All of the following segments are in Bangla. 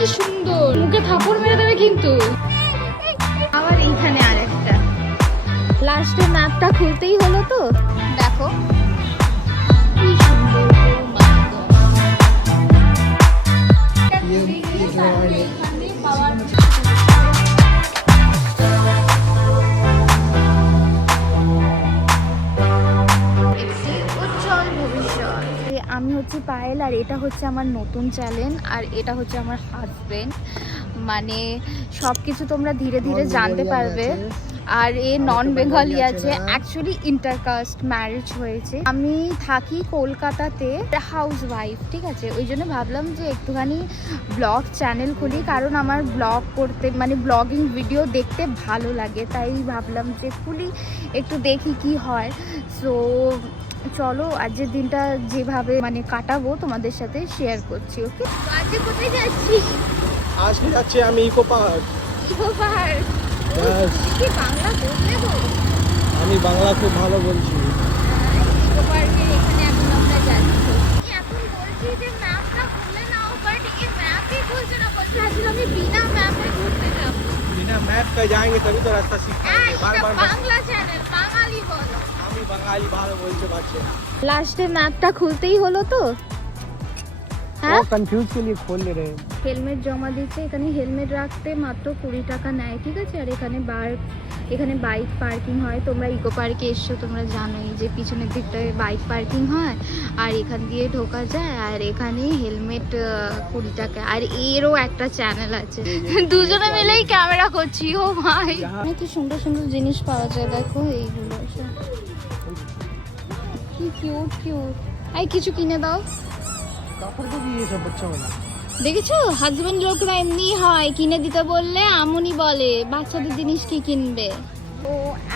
কি সুন্দর, মুখে থাপড় মেরে দেবে কিন্তু। আবার এইখানে আরেকটা, লাস্টে ম্যাপটা খুলতেই হলো তো। দেখো কি সুন্দর, আমি হচ্ছে পায়েল আর এটা হচ্ছে আমার নতুন চ্যানেল আর এটা হচ্ছে আমার হাজবেন্ড। মানে সব কিছু তোমরা ধীরে ধীরে জানতে পারবে। আর এ নন বেঙ্গলি আছে, অ্যাকচুয়ালি ইন্টারকাস্ট ম্যারেজ হয়েছে। আমি থাকি কলকাতাতে, হাউস ওয়াইফ, ঠিক আছে। ওই জন্য ভাবলাম যে একটুখানি ব্লগ চ্যানেল খুলি, কারণ আমার ব্লগ করতে মানে ব্লগিং ভিডিও দেখতে ভালো লাগে, তাই ভাবলাম যে খুলি, একটু দেখি কি হয়। সো চলো আজকের দিনটা যেভাবে মানে কাটাবো তোমাদের সাথে শেয়ার করছি। ওকে, আজকে কোথায় যাচ্ছি? আজকে যাচ্ছি আমি ইকো পার্ক। Eco park? কি বাংলা বললে গো? আমি বাংলা খুব ভালো বলছি। ইকো পার্কে এখানে এখন আমরা যাচ্ছি। এখন বলছি যে ম্যাপটা খুলে নাও, বাট এই ম্যাপই খুলছে না। বলছে আজকে আমি বিনা ম্যাপে ঘুরতে যাব। बिना मैप का जाएंगे तभी तो रास्ता सीख पाएंगे। बार-बार বাংলা চ্যানেল, বাঙালি বলো। আমি বাঙালি ভালো বলছে বাচ্চা। লাস্টে ম্যাপটা খুলতেই হলো তো। वो कंफ्यूज के लिए खोल ले रहे हैं। হেলমেট জমা দিচ্ছে। এখানে হেলমেট রাখতে মাত্র 20 টাকা নেয়, ঠিক আছে। আর এখানে বাইক পার্কিং হয়। তোমরা ইকো পার্কে এসছো, তোমরা জানোই যে পিছনের দিকটায় বাইক পার্কিং হয় আর এখান দিয়ে ঢোকা যায়। আর এখানে হেলমেট 20 টাকা। আর এরও একটা চ্যানেল আছে, দুজনে মিলেই ক্যামেরা করছি। ও ভাই, কি সুন্দর সুন্দর জিনিস পাওয়া যায়, দেখো এইগুলো কি কিউট কিউট। এই কিছু কিনে দাও। কাপড় তো দিয়ে সব বাচ্চা वाला দেখেছো, হাজবেন্ড লোকরা এমনি হয়, কিনে দিতে বললে আমনি বলে বাচ্চাদের জিনিস কি কিনবে। তো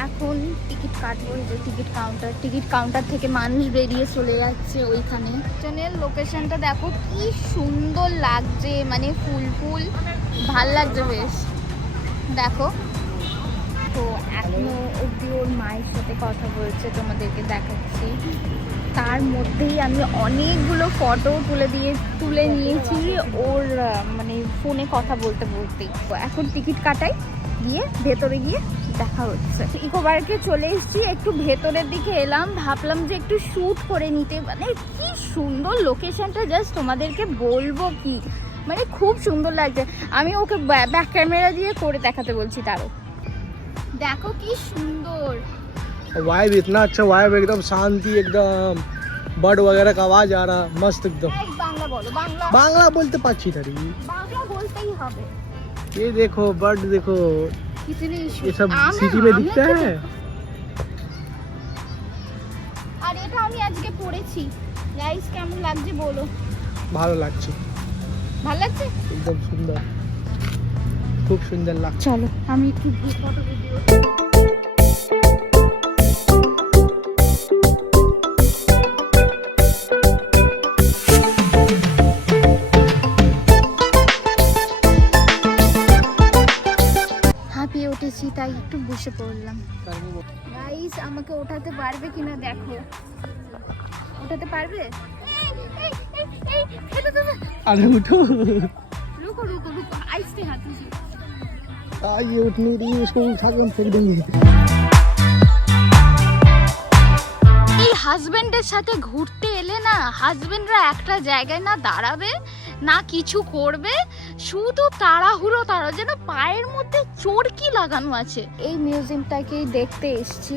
এখন টিকিট কাটবো, এই যে টিকিট কাউন্টার থেকে মানুষ বেরিয়ে চলে যাচ্ছে ওইখানে। ট্রেনের লোকেশনটা দেখো কি সুন্দর লাগছে, মানে ফুল ফুল ভাল লাগছে বেশ, দেখো। তো এখনো অব্দি ওর মায়ের সাথে কথা বলছে, তোমাদেরকে দেখাচ্ছি। তার মধ্যেই আমি অনেকগুলো ফটো তুলে নিয়েছি ওর মানে ফোনে কথা বলতে বলতেই। তো এখন টিকিট কাটাই, গিয়ে ভেতরে গিয়ে দেখা হচ্ছে। ইকো পার্কে চলে এসেছি, একটু ভেতরের দিকে এলাম, ভাবলাম যে একটু শ্যুট করে নিতে। মানে কি সুন্দর লোকেশনটা, জাস্ট তোমাদেরকে বলবো কি, মানে খুব সুন্দর লাগছে। আমি ওকে ব্যাক ক্যামেরা দিয়ে করে দেখাতে বলছি। তারও দেখো কি সুন্দর वाइब, इतना अच्छा वाइब, एकदम शांति, एकदम बर्ड वगैरह का आवाज आ रहा, मस्त एकदम। বাংলা বলো, बांग्ला बोलते पाची थारी, বাংলা বলতেই হবে। ये देखो बर्ड देखो, कितने ये सब सिटी में दिखता है। আর এটা আমি আজকে পড়েছি। গাইস কেমন লাগছে বলো? ভালো লাগছে, ভালো লাগছে, একদম সুন্দর, খুব সুন্দর লাগছে। চলো আমি একটু ফটো ভিডিও। হাঁপিয়ে উঠেছি তাই একটু বসে পড়লাম। গাইস আমাকে ওঠাতে পারবে কিনা দেখো, ওঠাতে পারবে? अरे उठो, रुको रुको रुको, आइस्ते हाथ से। ये उठ नहीं रही, उसको उठा के हम फेंक देंगे। এই হাজবেন্ডের সাথে ঘুরতে এলে না, হাজবেন্ডরা একটা জায়গায় না দাঁড়াবে না কিছু করবে, শুধু তাড়াহুড়ো যেন পায়ের মধ্যে চরকি লাগানো আছে। এই মিউজিয়ামটাকেই দেখতে এসেছি,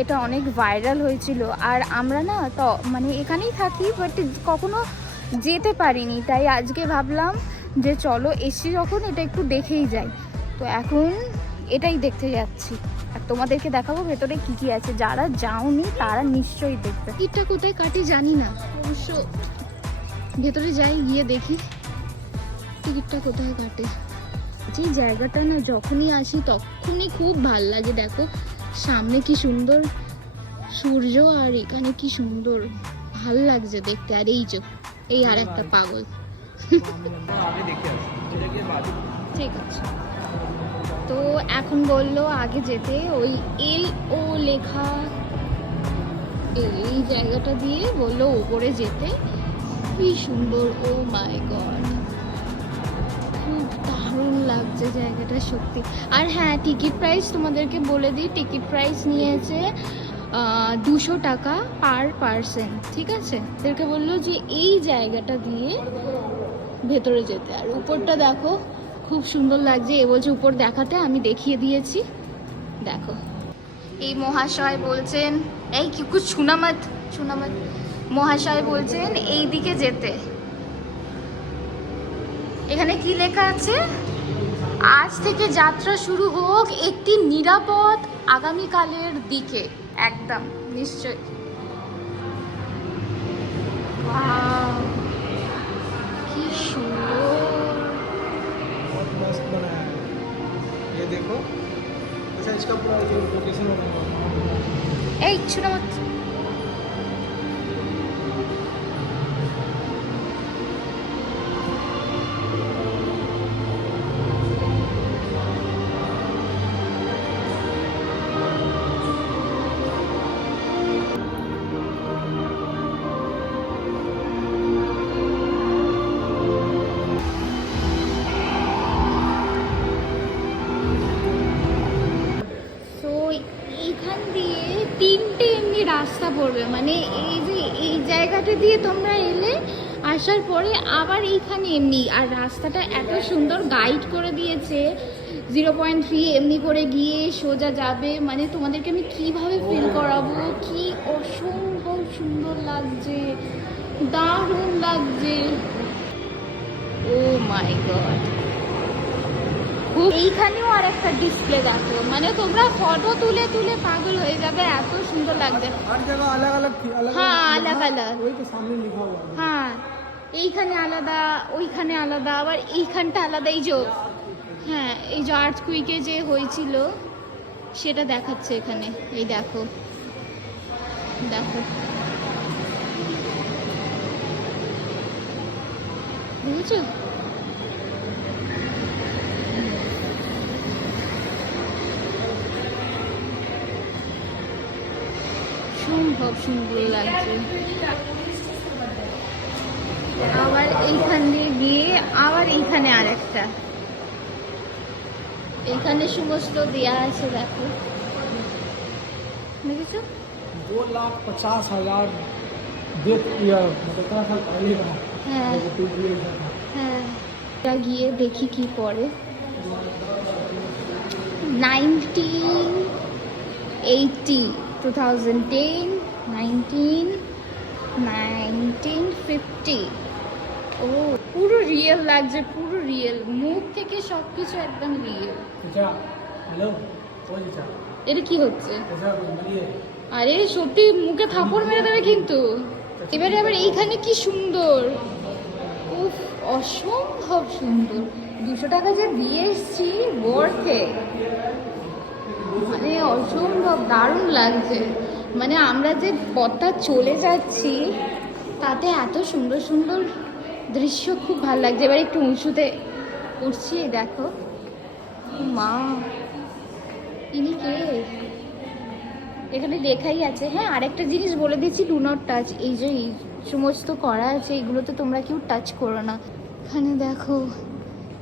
এটা অনেক ভাইরাল হয়েছিল। আর আমরা না তো মানে এখানেই থাকি, বাট কখনো যেতে পারিনি, তাই আজকে ভাবলাম যে চলো এসছি যখন এটা একটু দেখেই যাই। তো এখন এটাই দেখতে যাচ্ছি আর তোমাদেরকে দেখাবো ভেতরে কি কি আছে। যারা যাওনি তারা নিশ্চয়ই দেখবে। টিকিটটা কোথায় কাটি জানি না, অবশ্য ভেতরে যাই, গিয়ে দেখি টিকিটটা কোথায় কাটে। যে জায়গাটা না যখনই আসি তখনই খুব ভাল লাগে। দেখো সামনে কি সুন্দর সূর্য, আর এখানে কি সুন্দর, ভাল লাগছে দেখতে। আর এই আর একটা পাগল। ঠিক আছে, তো এখন বললো আগে যেতে, ওই LO লেখা এই জায়গাটা দিয়ে বললো উপরে যেতে। কি সুন্দর, ও মাই গড, খুব খুব দারুণ লাগছে জায়গাটা সত্যি। আর হ্যাঁ, টিকিট প্রাইস তোমাদেরকে বলে দিই, টিকিট প্রাইস নিয়েছে 200 টাকা পার পারসন, ঠিক আছে? এদেরকে বললো যে এই জায়গাটা দিয়ে ভেতরে যেতে। আর উপরটা দেখো খুব সুন্দর লাগছে, এ বলছে উপর দেখাতে, আমি দেখিয়ে দিয়েছি, দেখো। এই মহাশয় বলছেন, এই কি কুছ ছুনামত ছুনামত, মহাশয় বলছেন এই দিকে যেতে। এখানে কি লেখা আছে? আজ থেকে যাত্রা শুরু হোক একটি নিরাপদ আগামীকালের দিকে। একদম নিশ্চয়। Wow, কি সুন্দর। बहुत मस्त बनाया है ये देखो। अच्छा इसका पूरा ये लोकेशन बना हुआ है। এই ছুনামত। তো এইখান দিয়ে তিনটে এমনি রাস্তা পড়বে, মানে এই যে এই জায়গাটা দিয়ে তোমরা এলে, আসার পরে আবার এইখানে এমনি। আর রাস্তাটা এত সুন্দর গাইড করে দিয়েছে, 0.3 এমনি করে গিয়ে সোজা যাবে। মানে তোমাদেরকে আমি কিভাবে ফিল করাবো, কি অসম্ভব সুন্দর লাগছে, দারুণ লাগছে। ও মাই গড। এইখানেও আর একটা ডিসপ্লে দেখো, মানে তোমরা ফটো তুলে তুলে পাগল হয়ে যাবে, এত সুন্দর লাগছে। हर जगह अलग अलग थी, अलग हाँ, अलग-अलग। वही तो सामने लिखा हुआ है। হ্যাঁ, এইখানে আলাদা, ওইখানে আলাদা, আবার এইখানটা আলাদা। এই যে হ্যাঁ, এই যে আর্থকুইকে যে হয়েছিল সেটা দেখাচ্ছে এখানে। এই দেখো দেখো, বুঝেছো? সম্ভব সুন্দর লাগছে। আবার এইখান দিয়ে গিয়ে আবার এইখানে আর একটা, এখানে সমস্ত দেয়া আছে, দেখো দেখেছো? 2,50,000 डेथ ईयर मतलब कितना साल पहले का है। হ্যাঁ वो तो ये था। হ্যাঁ, এটা গিয়ে দেখি কি পড়ে। 1980, 2010, 1950। ও পুরো রিয়েল লাগছে, পুরো রিয়েল, মুখ থেকে সবকিছু একদম রিয়েল। अच्छा हेलो कौन सा এটা কি হচ্ছে? ऐसा बोलिए। আরে সত্যি মুখে থাপড় মেরে দেবে কিন্তু। এবারে আবার এইখানে কি সুন্দর, উফ অসম্ভব সুন্দর। 200 টাকা যে দিয়ে এসছি বর্থে, মানে অসম্ভব দারুণ লাগছে। মানে আমরা যে পথটা চলে যাচ্ছি তাতে এত সুন্দর সুন্দর দৃশ্য, খুব ভালো লাগছে। এবার একটু উঁচুতে উঠছি, এই দেখো। মা, ইনি কে? এখানে লেখাই আছে। হ্যাঁ, আরেকটা জিনিস বলে দিচ্ছি, ডু নট টাচ। এই যে এই সমস্ত করা আছে, এগুলোতে তোমরা কেউ টাচ করো না। এখানে দেখো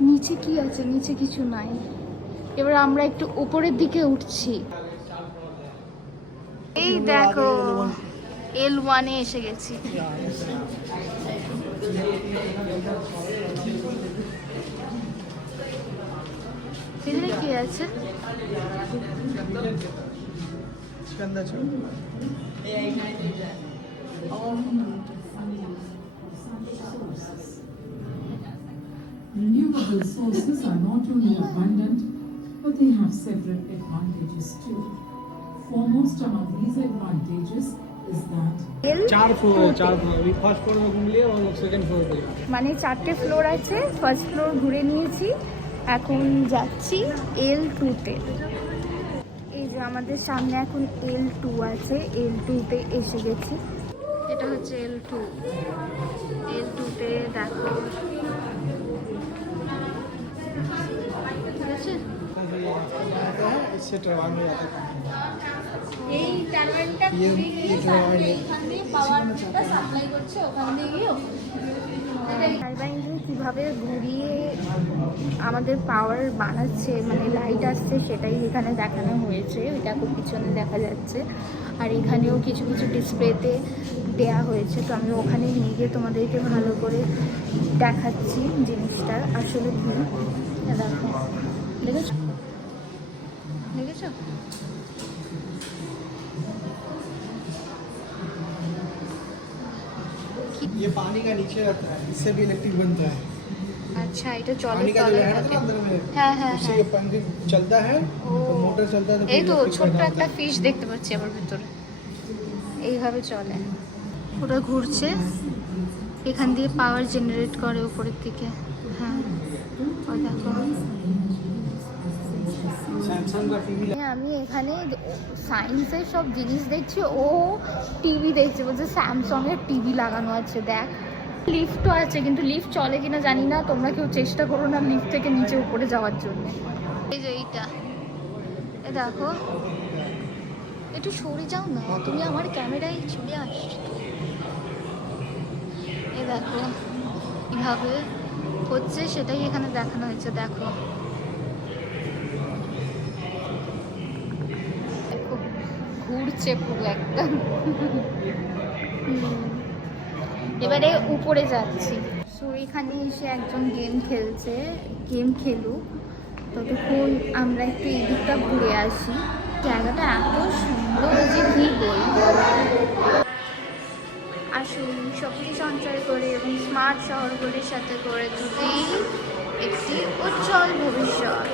নিচে কি আছে, নিচে কিছু নাই। এবার আমরা একটু উপরের দিকে উঠছি। এই দেখো L1 এ এসে গেছি। এখানে কি আছে? इसके अंदर चलो। Renewable sources are not only abundant, but they have several advantages too. Foremost among these advantages is that 4 floor है, 4 फ्लोर। अभी फर्स्ट फ्लोर में घूम लिए और सेकंड फ्लोर पे। মানে 4টে ফ্লোর আছে, ফার্স্ট ফ্লোর ঘুরে নিয়েছি, এখন যাচ্ছি L2-তে। এই যে আমাদের সামনে এখন L2 আছে, L2-তে এসে গেছি। এটা হচ্ছে L2। L2-তে দেখো, ঠিক আছে? इससे टरबान में जाता है। এই টারবাইনটা ঘুরে গিয়ে তারপরে এইখান দিয়ে পাওয়ারটা সাপ্লাই করছে, ওখান দিয়ে গিয়ে টারবাইন দিয়ে কিভাবে ঘুরিয়ে আমাদের পাওয়ার বানাচ্ছে, মানে লাইট আসছে, সেটাই এখানে দেখানো হয়েছে। ওইটা খুব পিছনে দেখা যাচ্ছে। আর এখানেও কিছু কিছু ডিসপ্লেতে দেয়া হয়েছে, তো আমি ওখানে নিয়ে গিয়ে তোমাদেরকে ভালো করে দেখাচ্ছি জিনিসটার আসলে কি। দেখো, দেখেছো দেখেছো? ये पानी का नीचे रहता है, इससे भी इलेक्ट्रिक बनता है। আচ্ছা, এটা চলে पानी का जो তলে है ना থাকে। अंदर में, হ্যাঁ হ্যাঁ उससे হ্যাঁ। ये पंख चलता है, तो मोटर चलता है, तो এই फिर তো electric ছোট্ট पैदा একটা होता है। ফিশ দেখতে পাচ্ছি আবার ভিতরে, এইভাবে চলে। ওটা ঘুরছে, এখান দিয়ে পাওয়ার জেনারেট করে উপরের দিকে। হ্যাঁ, ওই দেখো। सैमसंग का टीवी আমি এখানে সায়েন্সের সব জিনিস দেখছি, ও টিভি দেখছে, বলছে স্যামসং এর টিভি লাগানো আছে। দেখ, লিফটও আছে, কিন্তু লিফট চলে কিনা জানি না। তোমরা কেউ চেষ্টা করো না লিফট থেকে নিচে উপরে যাওয়ার জন্য। এই যে এইটা, এ দেখো, একটু সরে যাও না, তুমি আমার ক্যামেরায় চলে আসছো। এ দেখো কিভাবে হচ্ছে, সেটাই এখানে দেখানো হয়েছে। দেখো দেখো, ঘুরছে পুরো একদম। এবারে উপরে যাচ্ছি। সো এখানে এসে একজন গেম খেলছে, গেম খেলুক, ততক্ষণ আমরা একটু এই দিকটা ঘুরে আসি। জায়গাটা এত সুন্দর যে কী বলবো। আসুন, শক্তি সঞ্চয় করে এবং স্মার্ট শহরগুলির সাথে গড়ে তুলি একটি উজ্জ্বল ভবিষ্যৎ।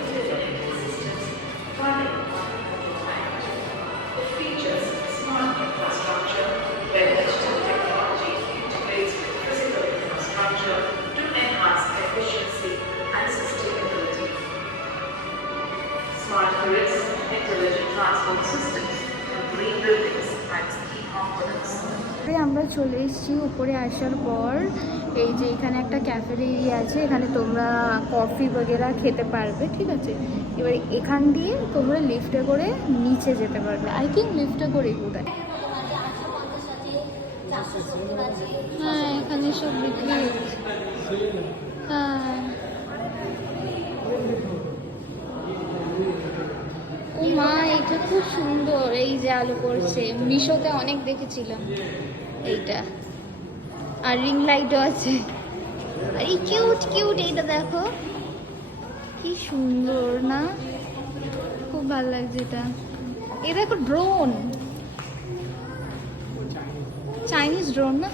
Smart grids, intelligent transport systems, green buildings and key components. আমরা চলে এসেছি। উপরে আসার পর এই যে এখানে একটা ক্যাফে এরিয়া আছে, এখানে তোমরা কফি বগেরা খেতে পারবে, ঠিক আছে। এবার এখান দিয়ে তোমরা লিফটে করে নিচে যেতে পারবে। আই থিঙ্ক লিফটে করেই বোধহয়। হ্যাঁ, এখানে সব বিক্রি হচ্ছে। হ্যাঁ, ও মা, এটা খুব সুন্দর। এই যে আলো করছে, মিশোতে অনেক দেখেছিলাম এইটা। আর রিং লাইটও আছে। আর এই কিউট কিউট, এইটা দেখো কি সুন্দর না, খুব ভালো লাগছে এটা। এই দেখো ড্রোন, চাইনিজ ড্রোন না,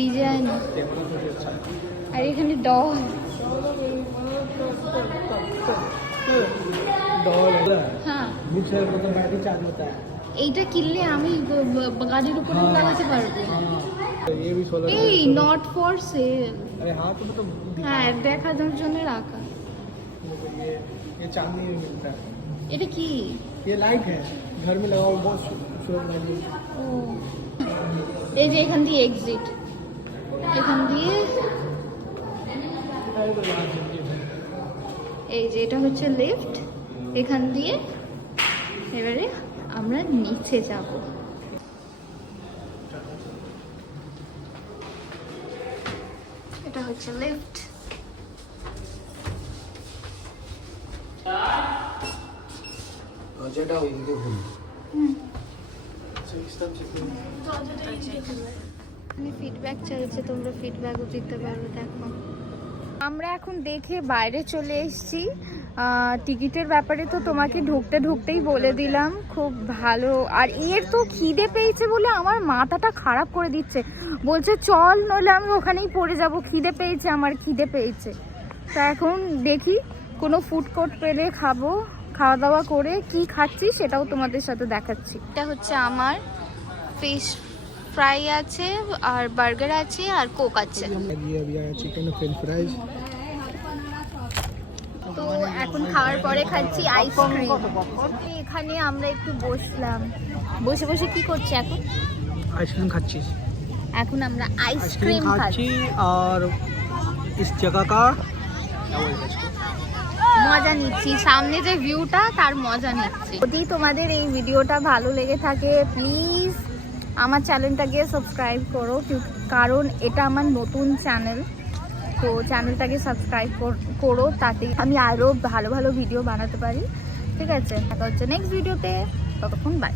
ডিজাইন। আর এখানে ডল, হ্যাঁ। मतलब बैटरी चार्ज होता है। এইটা কিনলে আমি গাড়ির উপরে লাগাতে পারবো। ये भी सोलर। এই নট ফর সেল। अरे हाँ, तो मतलब হ্যাঁ, দেখানোর জন্য রাখা। ये चांदी में मिलता है। এটা কি? ये लाइट है, घर में लगाओ, बहुत सुंदर लगेगी। ও, এই যে এখান দিয়ে এক্সিট, এখান দিয়ে এই যে এটা হচ্ছে লিফট, এখান দিয়ে এবারে আমরা নিচে যাব। এটা হচ্ছে লিফট। যেটা ওই দিকে ভুল। ফিডব্যাক চাইছে, তোমরা ফিডব্যাকও দিতে পারো। দেখো, আমরা এখন দেখে বাইরে চলে এসেছি। টিকিটের ব্যাপারে তো তোমাকে ঢুকতে ঢুকতেই বলে দিলাম, খুব ভালো। আর এর তো খিদে পেয়েছে বলে আমার মাথাটা খারাপ করে দিচ্ছে, বলছে চল, নইলে আমি ওখানেই পড়ে যাব। খিদে পেয়েছে, আমার খিদে পেয়েছে। তা এখন দেখি কোনো ফুড কোর্ট পেলে খাবো, খাওয়া দাওয়া করে কি খাচ্ছি সেটাও তোমাদের সাথে দেখাচ্ছি। এটা হচ্ছে আমার ফিশ ফ্রাই আছে, আর বার্গার আছে, আর কোক আছে। ये अभी आया चिकन फ्रेंच फ्राइज। তো এখন খাওয়ার পরে খাচ্ছি আইসক্রিম। এখানে আমরা একটু বসলাম, বসে বসে কি করছি এখন? आइसक्रीम खाচ্ছি। এখন আমরা আইসক্রিম খাচ্ছি, और इस जगह का क्या बोलते हैं इसको? মজা নিচ্ছি। সামনে যে ভিউটা, তার মজা নিচ্ছি। যদি তোমাদের এই ভিডিওটা ভালো লেগে থাকে, প্লিজ আমার চ্যানেলটাকে সাবস্ক্রাইব করো, কারণ এটা আমার নতুন চ্যানেল। তো চ্যানেলটাকে সাবস্ক্রাইব করো, তাতে আমি আরও ভালো ভালো ভিডিও বানাতে পারি। ঠিক আছে, দেখা হচ্ছে নেক্সট ভিডিওতে, ততক্ষণ বাই।